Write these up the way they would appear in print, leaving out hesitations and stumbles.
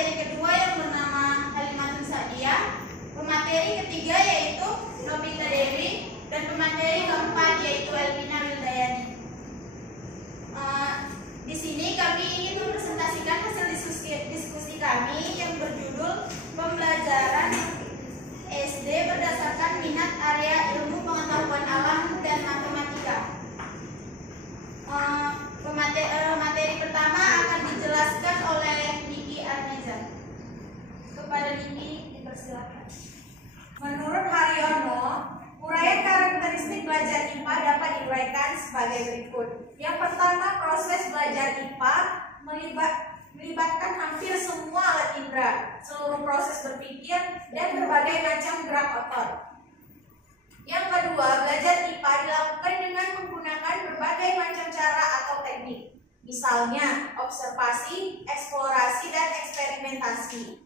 pemateri kedua yang bernama Halimatun Sa'diyah, pemateri ketiga yaitu Novita Dewi, dan pemateri keempat yaitu Elvina Wildayani. Di sini kami ingin mempresentasikan hasil diskusi kami yang berjudul Pembelajaran SD berdasarkan minat area ilmu pengetahuan alam dan matematika. Materi pertama akan dijelaskan oleh Niki Arniza. Kepada Niki, dipersilakan. Menurut Haryono, uraian karakteristik belajar IPA dapat diuraikan sebagai berikut. Yang pertama, proses belajar IPA melibatkan hampir semua alat indera, seluruh proses berpikir, dan berbagai macam gerak otot. Yang kedua, belajar IPA dilakukan dengan menggunakan berbagai macam cara atau teknik. Misalnya, observasi, eksplorasi, dan eksperimentasi.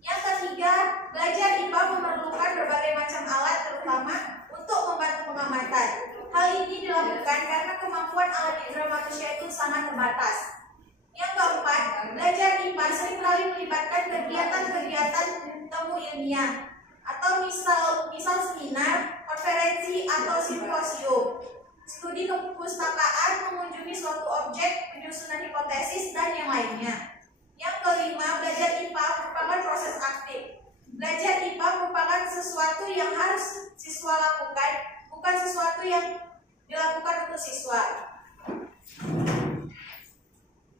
Yang ketiga, belajar IPA memerlukan berbagai macam alat terutama untuk membantu pengamatan. Hal ini dilakukan karena kemampuan alat indera manusia itu sangat terbatas. Yang keempat, belajar IPA seringkali melibatkan kegiatan-kegiatan temu ilmiah atau misal seminar, konferensi, atau simposium, studi kepustakaan, mengunjungi suatu objek, penyusunan hipotesis, dan yang lainnya. Yang kelima, belajar IPA merupakan proses aktif. Belajar IPA merupakan sesuatu yang harus siswa lakukan, bukan sesuatu yang dilakukan untuk siswa.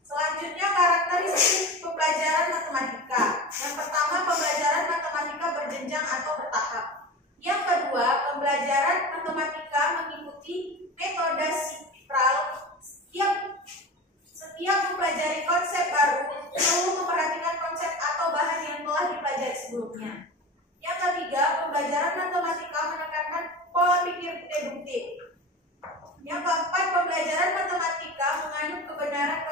Selanjutnya, karakteristik pembelajaran matematika. Yang pertama, pembelajaran matematika berjenjang atau bertahap. Yang kedua, pembelajaran matematika mengikuti metode spiral. Setiap mempelajari konsep baru, perlu memperhatikan konsep atau bahan yang telah dipelajari sebelumnya. Yang ketiga, pembelajaran matematika menekankan pola pikir deduktif. Yang keempat, pembelajaran matematika mengandung kebenaran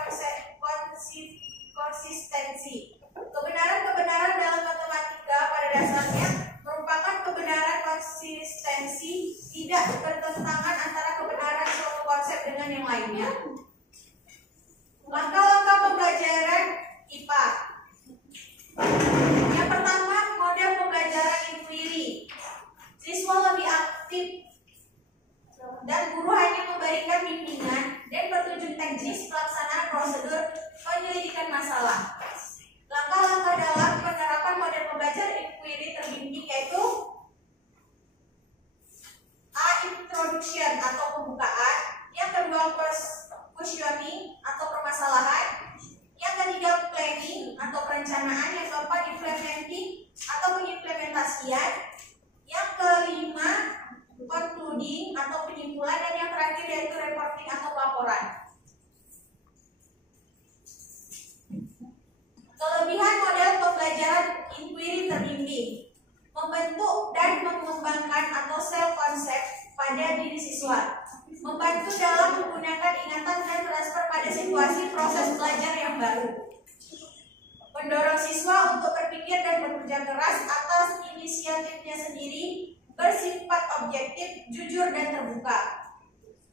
konsistensi. Kebenaran-kebenaran dalam matematika pada dasarnya merupakan kebenaran konsistensi, tidak bertentangan antara kebenaran suatu konsep dengan yang lainnya. Langkah-langkah pembelajaran IPA. Yang pertama, model pembelajaran inquiry. Siswa lebih aktif dan guru hanya memberikan bimbingan dan petunjuk teknis pelaksanaan prosedur penyelidikan masalah. Langkah-langkah dalam penerapan model pembelajaran inquiry terbimbing yaitu A. Introduction atau pembukaan. Yang kedua, questioning atau permasalahan. Yang ketiga, planning atau perencanaan. Yang keempat, implementing atau pengimplementasian. Yang kelima, concluding atau penyimpulan, dan yang terakhir yaitu reporting atau laporan. Kelebihan model pembelajaran inquiry terbimbing: membentuk dan mengembangkan atau self concept pada diri siswa, membantu dalam menggunakan ingatan dan transfer pada situasi proses belajar yang baru, mendorong siswa untuk berpikir dan bekerja keras atas inisiatifnya sendiri, bersifat objektif, jujur, dan terbuka,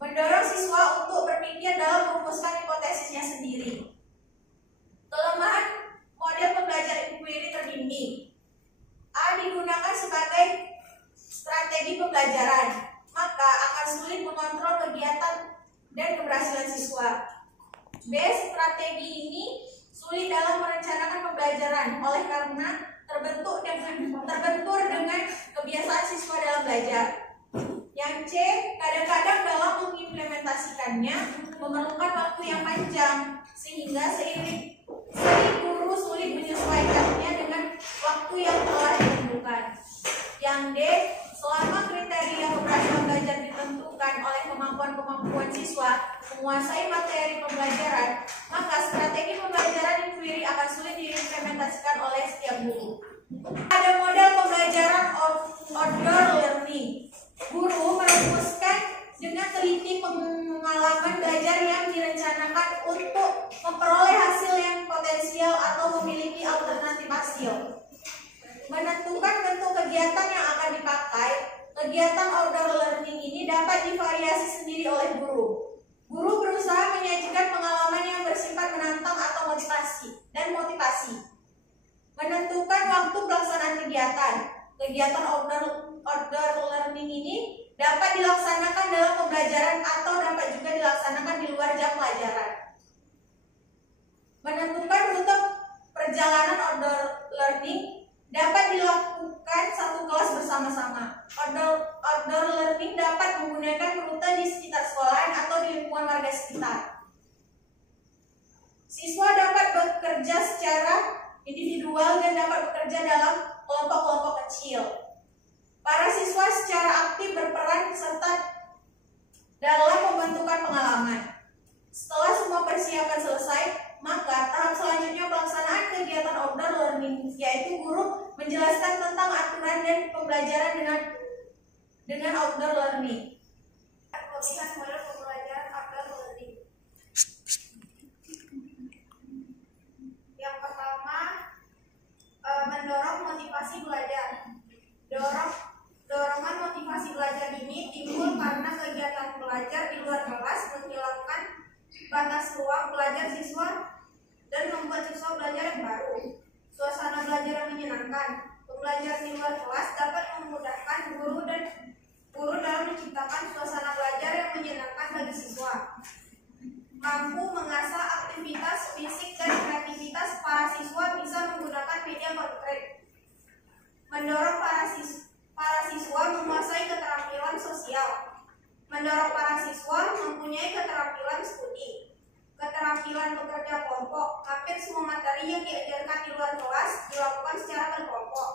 mendorong siswa untuk berpikir dalam merumuskan hipotesisnya sendiri. Kelemahan model pembelajaran inquiry terbimbing: A. Digunakan sebagai strategi pembelajaran, maka akan sulit mengontrol kegiatan dan keberhasilan siswa. B. Strategi ini sulit dalam merencanakan pembelajaran oleh karena terbentur dengan kebiasaan siswa dalam belajar. Yang C. Kadang-kadang dalam mengimplementasikannya memerlukan waktu yang panjang, sehingga seiring guru sulit menyesuaikannya dengan waktu yang telah ditentukan. Yang D. Selama kriteria keberhasilan belajar ditentukan oleh kemampuan siswa menguasai materi pembelajaran, maka strategi pembelajaran inquiry akan sulit diimplementasikan oleh setiap guru. Ada model pembelajaran outdoor learning. Guru merumuskan dengan teliti pengalaman belajar yang direncanakan untuk memperoleh hasil yang potensial atau memiliki alternatif hasil. Menentukan bentuk kegiatan yang akan dipakai, kegiatan outdoor learning ini dapat divariasi sendiri oleh guru. Guru berusaha menyajikan pengalaman yang bersifat menantang atau motivasi. Kegiatan outdoor learning ini dapat dilaksanakan dalam pembelajaran atau dapat juga dilaksanakan di luar jam pelajaran. Menentukan rute perjalanan outdoor learning dapat dilakukan satu kelas bersama-sama. Outdoor learning dapat menggunakan rute di sekitar sekolahan atau di lingkungan warga sekitar. Siswa dapat bekerja secara individual dan dapat bekerja dalam kelompok-kelompok kecil. Para siswa secara aktif berperan serta dalam pembentukan pengalaman. Setelah semua persiapan selesai, maka tahap selanjutnya pelaksanaan kegiatan outdoor learning, yaitu guru menjelaskan tentang aturan dan pembelajaran dengan outdoor learning. Melihat model pembelajaran outdoor learning. Yang pertama, mendorong motivasi belajar. Dorongan motivasi belajar ini timbul karena kegiatan belajar di luar kelas menghilangkan batas ruang belajar siswa dan membuat siswa belajar yang baru. Suasana belajar yang menyenangkan. Pembelajaran di luar kelas dapat memudahkan guru dalam menciptakan suasana belajar yang menyenangkan bagi siswa. Mampu mengasah aktivitas fisik dan kreativitas para siswa bisa menggunakan media konkret. Mendorong para siswa menguasai keterampilan sosial. Mendorong para siswa mempunyai keterampilan studi. Keterampilan bekerja kelompok. Hampir semua materi yang diajarkan di luar kelas dilakukan secara berkelompok.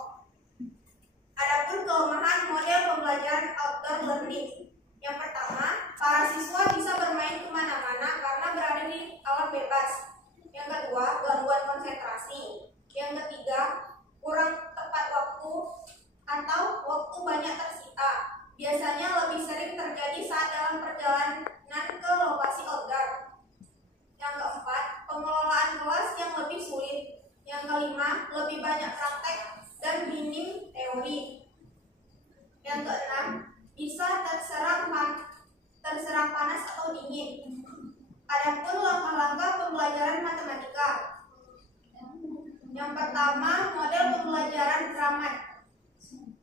Adapun kelemahan model pembelajaran outdoor learning. Yang pertama, para siswa bisa bermain kemana-mana karena berada di alam bebas. Yang kedua, gangguan konsentrasi. Yang ketiga, kurang tepat waktu atau waktu banyak tersita. Biasanya lebih sering terjadi saat dalam perjalanan ke lokasi outdoor. Yang keempat, pengelolaan kelas yang lebih sulit. Yang kelima, lebih banyak praktek dan minim teori. Yang keenam, bisa terserang panas atau dingin. Adapun langkah-langkah pembelajaran matematika. Yang pertama, model pembelajaran dramat.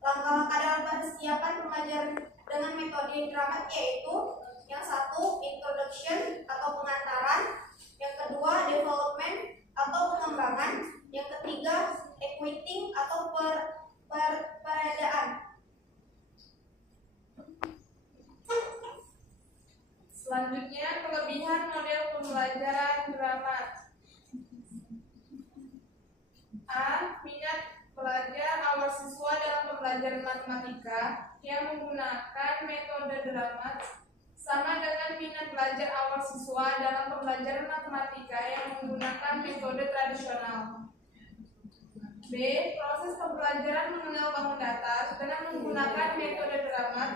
Langkah-langkah dalam persiapan pembelajaran dengan metode dramat yaitu yang satu, introduction atau pengantaran. Yang kedua, development atau pengembangan. Yang ketiga, equiting atau peradaan. Selanjutnya, kelebihan model pembelajaran dramat. A. Minat belajar awal siswa dalam pembelajaran matematika yang menggunakan metode dramat sama dengan minat belajar awal siswa dalam pembelajaran matematika yang menggunakan metode tradisional. B. Proses pembelajaran mengenal bangun datar dengan menggunakan metode dramat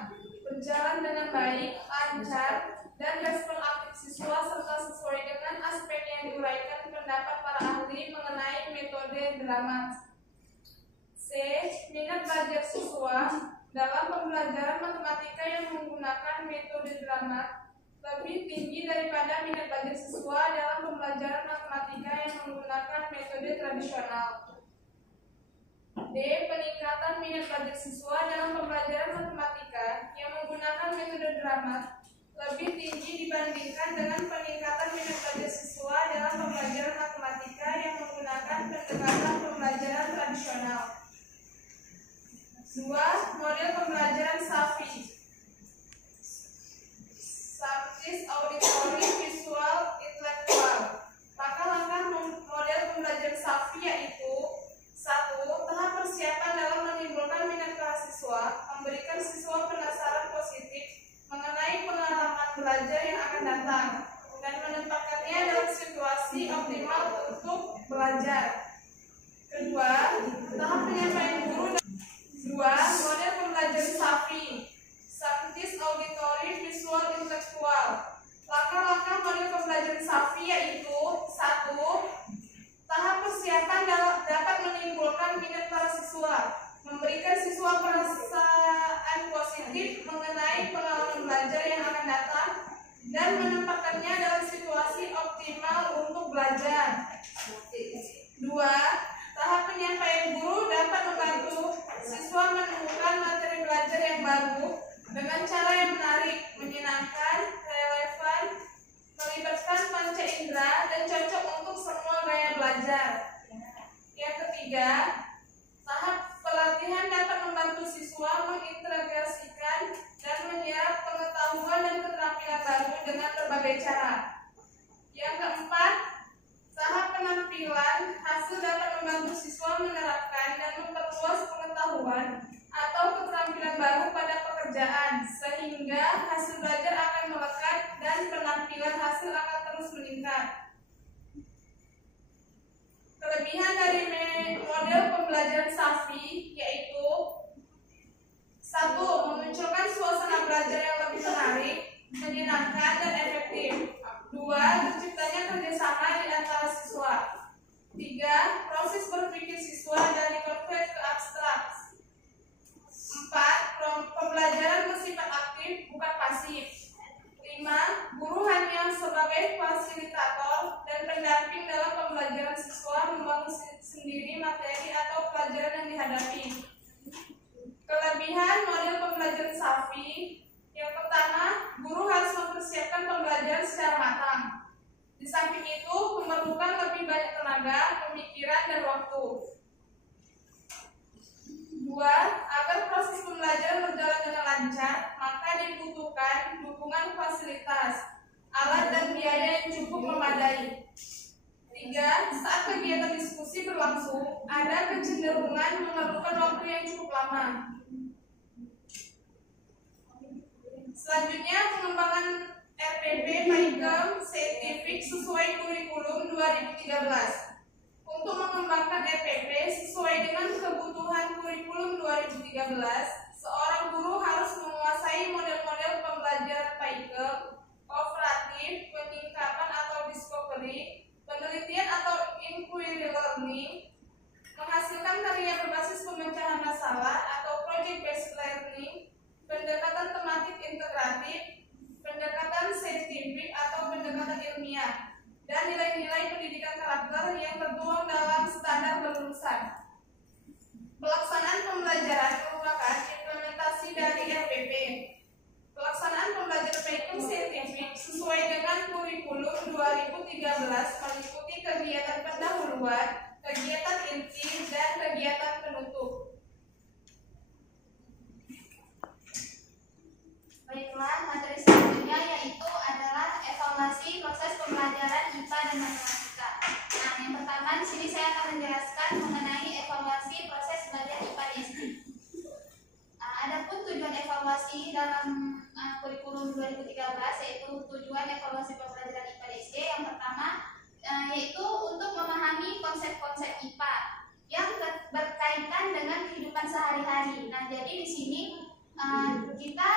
berjalan dengan baik, lancar, dan respon aktif siswa serta sesuai dengan aspek yang diuraikan pendapat para ahli mengenai metode dramat. C. Minat belajar siswa dalam pembelajaran matematika yang menggunakan metode dramat lebih tinggi daripada minat belajar siswa dalam pembelajaran matematika yang menggunakan metode tradisional. D. Peningkatan minat belajar siswa dalam pembelajaran matematika yang menggunakan metode dramat lebih tinggi dibandingkan dengan peningkatan minat belajar siswa dalam pembelajaran matematika yang menggunakan pendekatan pembelajaran tradisional. 2. Model pembelajaran SAVI. Subject, Auditory, Visual, Intellectual. Langkah-langkah model pembelajaran SAVI yaitu 1. Tahap persiapan dalam menimbulkan minat para siswa, memberikan siswa penasaran positif mengenai pengalaman belajar yang akan datang, dan menempatkannya dalam situasi optimal untuk belajar. Kedua, tahap penyampaian guru. 2. Model pembelajaran SAVI. Subject, Auditory, Visual, Intellectual. Langkah-langkah model pembelajaran SAVI yaitu 1. Tahap persiapan dapat menimbulkan minat para siswa, memberikan siswa perasaan positif mengenai pengalaman belajar yang akan datang, dan menempatkannya dalam situasi optimal untuk belajar. 2. Tahap penyampaian guru dapat membantu berbagai cara. Yang keempat, tahap penampilan hasil dapat membantu siswa menerapkan dan memperluas pengetahuan atau keterampilan baru pada pekerjaan, sehingga hasil belajar akan melekat dan penampilan hasil akan terus meningkat. Kelebihan dari model pembelajaran Safi yaitu: 1. Memunculkan suasana belajar yang lebih menarik, menyenangkan, dan efektif. 2. Terciptanya kerjasama di antara siswa. 3. Proses berpikir siswa dari konkret ke abstrak. 4. Pembelajaran bersifat aktif, bukan pasif. 5. Guru hanya sebagai fasilitator dan pendamping dalam pembelajaran siswa membangun sendiri materi atau pelajaran yang dihadapi. Kelebihan model pembelajaran Safi: yang pertama, guru harus mempersiapkan pembelajaran secara matang. Di samping itu, memerlukan lebih banyak tenaga, pemikiran, dan waktu. 2. Agar proses pembelajaran berjalan dengan lancar, maka dibutuhkan dukungan fasilitas, alat, dan biaya yang cukup memadai. 3. Saat kegiatan diskusi berlangsung, ada kecenderungan memerlukan waktu yang cukup lama. Selanjutnya, pengembangan RPP Paikem saintifik sesuai kurikulum 2013. Untuk mengembangkan RPP sesuai dengan kebutuhan kurikulum 2013, seorang guru harus menguasai model-model pembelajaran Paikem, kooperatif, penyingkapan atau discovery, penelitian atau inquiry learning, menghasilkan karya berbasis pemecahan masalah atau project based learning, pendekatan tematik integratif, pendekatan saintifik atau pendekatan ilmiah, dan nilai-nilai pendidikan karakter yang tertuang dalam standar kelulusan. Pelaksanaan pembelajaran merupakan implementasi dari RPP. Pelaksanaan pembelajaran Paikem saintifik sesuai dengan kurikulum 2013 meliputi kegiatan pendahuluan, kegiatan inti, dan kegiatan penutup. Baiklah, materi selanjutnya yaitu adalah evaluasi proses pembelajaran IPA dan matematika. Nah, yang pertama di sini saya akan menjelaskan mengenai evaluasi proses belajar IPA di SD. Adapun tujuan evaluasi dalam kurikulum 2013 yaitu tujuan evaluasi pembelajaran IPA di SD. Yang pertama yaitu untuk memahami konsep-konsep IPA yang berkaitan dengan kehidupan sehari-hari. Nah, jadi di sini kita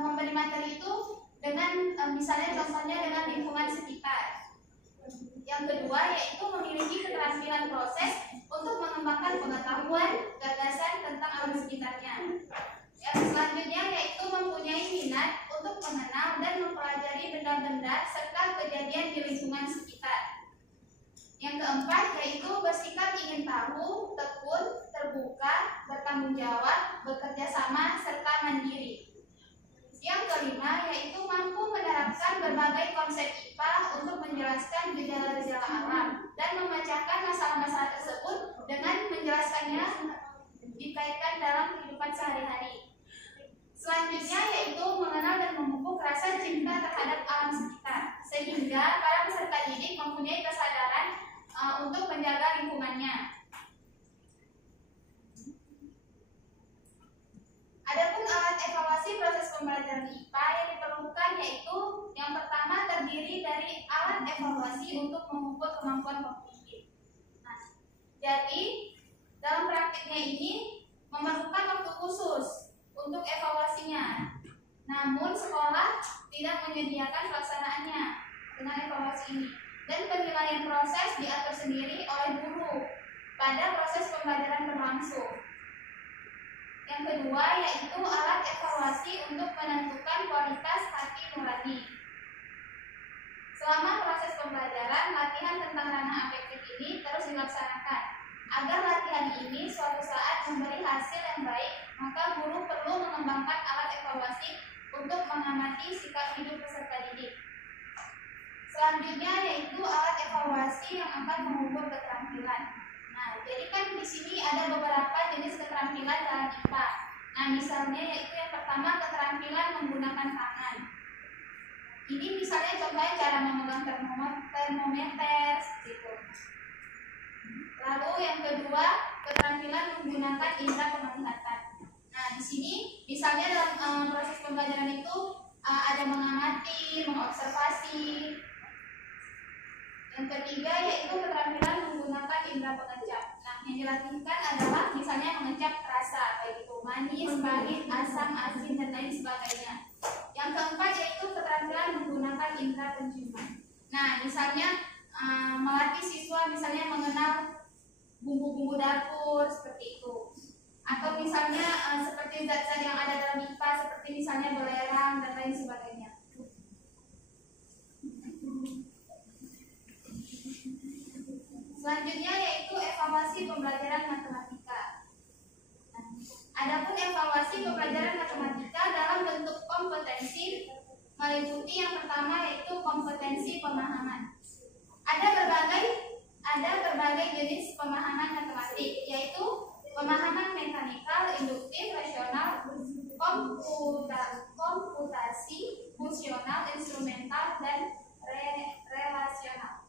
memberi materi itu dengan misalnya contohnya dengan lingkungan sekitar. Yang kedua yaitu memiliki keterampilan proses untuk mengembangkan pengetahuan, gagasan tentang alam sekitarnya. Yang selanjutnya yaitu mempunyai minat untuk mengenal dan mempelajari benda-benda serta kejadian di lingkungan sekitar. Yang keempat yaitu bersikap ingin tahu, tekun, terbuka, bertanggung jawab, bekerja sama, serta mandiri. Yang kelima yaitu mampu menerapkan berbagai konsep IPA untuk menjelaskan gejala-gejala alam dan memecahkan masalah-masalah tersebut dengan menjelaskannya dikaitkan dalam kehidupan sehari-hari. Selanjutnya yaitu mengenal dan memupuk rasa cinta terhadap alam sekitar, sehingga para peserta didik mempunyai kesadaran untuk menjaga lingkungannya. Adapun alat evaluasi proses pembelajaran IPA yang diperlukan yaitu yang pertama terdiri dari alat evaluasi untuk mengukur kemampuan kognitif. Nah, jadi dalam praktiknya ini memerlukan waktu khusus untuk evaluasinya. Namun sekolah tidak menyediakan pelaksanaannya dengan evaluasi ini. Dan penilaian proses diatur sendiri oleh guru pada proses pembelajaran berlangsung. Yang kedua yaitu alat evaluasi untuk menentukan kualitas hati nurani. Selama proses pembelajaran, latihan tentang ranah afektif ini terus dilaksanakan. Agar latihan ini suatu saat memberi hasil yang baik, maka guru perlu mengembangkan alat evaluasi untuk mengamati sikap hidup peserta didik. Selanjutnya yaitu alat evaluasi yang akan mengukur keterampilan. Nah, jadi kan di sini ada beberapa jenis keterampilan dalam IPA. Nah, misalnya yaitu yang pertama keterampilan menggunakan tangan. Ini misalnya contohnya cara memegang termometer seperti itu. Lalu yang kedua, keterampilan menggunakan indera penglihatan. Nah, di sini misalnya dalam proses pembelajaran itu ada mengamati, mengobservasi. Yang ketiga yaitu keterampilan menggunakan indera pengecap. Nah, yang dilatihkan adalah misalnya mengecap rasa, baik itu manis, pahit, asam, asin, dan lain sebagainya. Yang keempat yaitu keterampilan menggunakan indera penciuman. Nah, misalnya melatih siswa misalnya mengenal bumbu-bumbu dapur seperti itu. Atau misalnya seperti zat-zat yang ada dalam IPA seperti misalnya belerang dan lain sebagainya. Selanjutnya yaitu evaluasi pembelajaran matematika. Nah, adapun evaluasi pembelajaran matematika dalam bentuk kompetensi meliputi yang pertama yaitu kompetensi pemahaman. Ada berbagai jenis pemahaman matematik, yaitu pemahaman mekanikal, induktif, rasional, komputasi, fungsional, instrumental, dan relasional.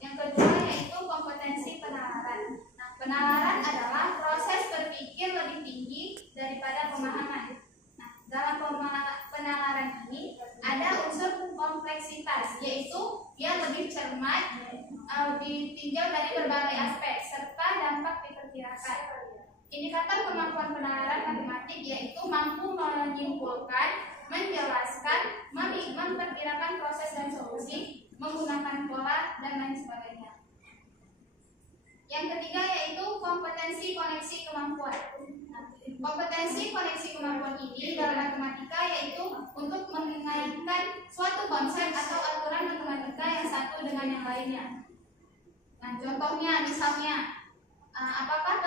Yang kedua yaitu kompetensi penalaran. Nah, penalaran adalah proses berpikir lebih tinggi daripada pemahaman. Nah, dalam penalaran ini ada unsur kompleksitas, yaitu dia lebih cermat, ditinjau dari berbagai aspek serta dampak diperkirakan. Indikator kemampuan penalaran matematik yaitu mampu menyimpulkan, menjelaskan, memperkirakan proses dan solusi, menggunakan pola, dan lain sebagainya. Yang ketiga yaitu kompetensi koneksi kemampuan. Nah, kompetensi koneksi kemampuan ini dalam matematika yaitu untuk mengaitkan suatu konsep atau aturan matematika yang satu dengan yang lainnya. Nah, contohnya misalnya apakah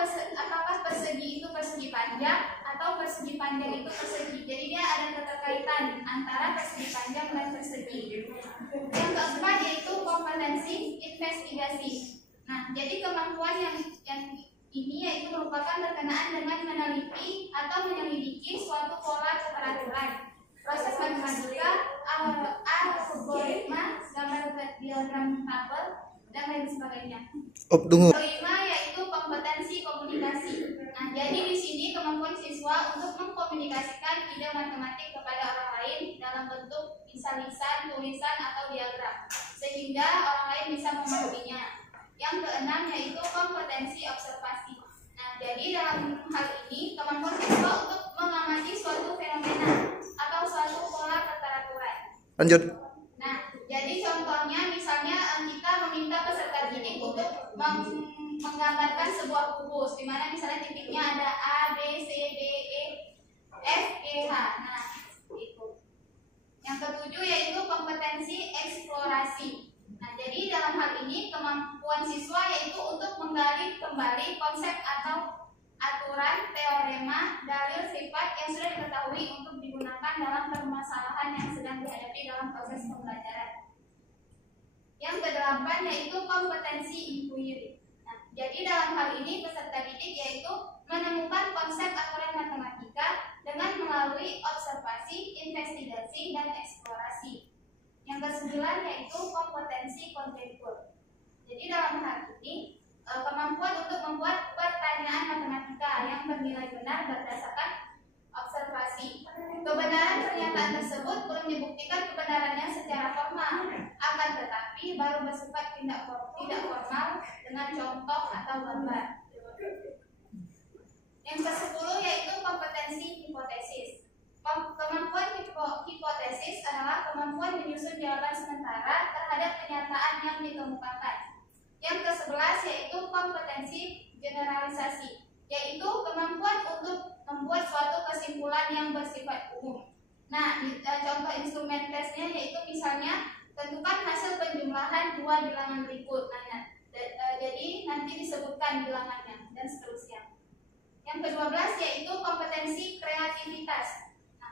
persegi itu persegi panjang atau persegi panjang itu persegi. Jadi dia ada keterkaitan antara persegi panjang dan persegi. Yang keempat yaitu kompetensi investigasi. Nah, jadi kemampuan yang ini yaitu merupakan berkenaan dengan meneliti atau menyelidiki suatu pola keteraturan, proses matematika, algoritma, gambar diagram tabel, dan lain sebagainya. Kelima yaitu kompetensi komunikasi. Nah, jadi di sini kemampuan siswa untuk mengkomunikasikan ide matematik kepada orang lain dalam bentuk bisa lisan, tulisan, atau diagram, sehingga orang lain bisa memahaminya. Yang keenam yaitu kompetensi observasi. Nah, jadi dalam hal ini kemampuan siswa untuk mengamati suatu fenomena atau suatu pola keteraturan. Lanjut. Nah, jadi contohnya misalnya kita meminta peserta didik untuk menggambarkan sebuah kubus di mana misalnya titiknya ada A, B, C, D, E, F, G, H. Nah, itu. Yang ketujuh yaitu kompetensi eksplorasi. Nah, jadi dalam hal ini kemampuan siswa yaitu untuk menggali kembali konsep atau aturan, teorema, dalil, sifat yang sudah diketahui untuk digunakan dalam permasalahan yang sedang dihadapi dalam proses pembelajaran. Yang kedelapan yaitu kompetensi inquiry. Nah, jadi dalam hal ini peserta didik yaitu menemukan konsep aturan matematika dengan melalui observasi, investigasi, dan eksplorasi. Yang kesembilan yaitu kompetensi konjektur. Jadi dalam hal ini kemampuan untuk membuat pertanyaan matematika yang bernilai benar berdasarkan observasi. Kebenaran pernyataan tersebut belum dibuktikan kebenarannya secara formal, akan tetapi baru bersifat tidak formal dengan contoh atau gambar. Yang ke-10 yaitu kompetensi hipotesis. Kemampuan hipotesis adalah kemampuan menyusun jawaban sementara terhadap kenyataan yang dikemukakan. Yang ke-11 yaitu kompetensi generalisasi, yaitu kemampuan untuk membuat suatu kesimpulan yang bersifat umum. Nah, contoh instrumen tesnya yaitu misalnya tentukan hasil penjumlahan dua bilangan berikut. Nah, jadi nanti disebutkan bilangannya dan seterusnya. Yang ke-12 yaitu kompetensi kreativitas.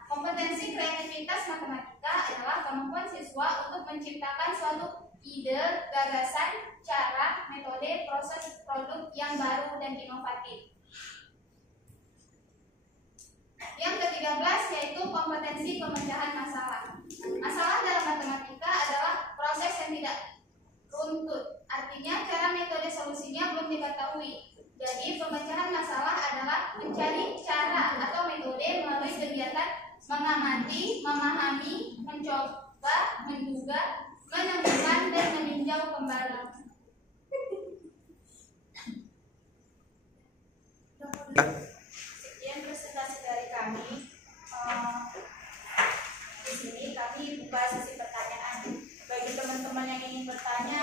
Kompetensi kreativitas matematika adalah kemampuan siswa untuk menciptakan suatu ide, gagasan, cara, metode, proses, produk yang baru dan inovatif. Yang ke-13 yaitu kompetensi pemecahan masalah. Masalah dalam mengamati, memahami, mencoba, menduga, menemukan, dan meninjau kembali. Sekian presentasi dari kami. Di sini kami buka sesi pertanyaan. Bagi teman-teman yang ingin bertanya,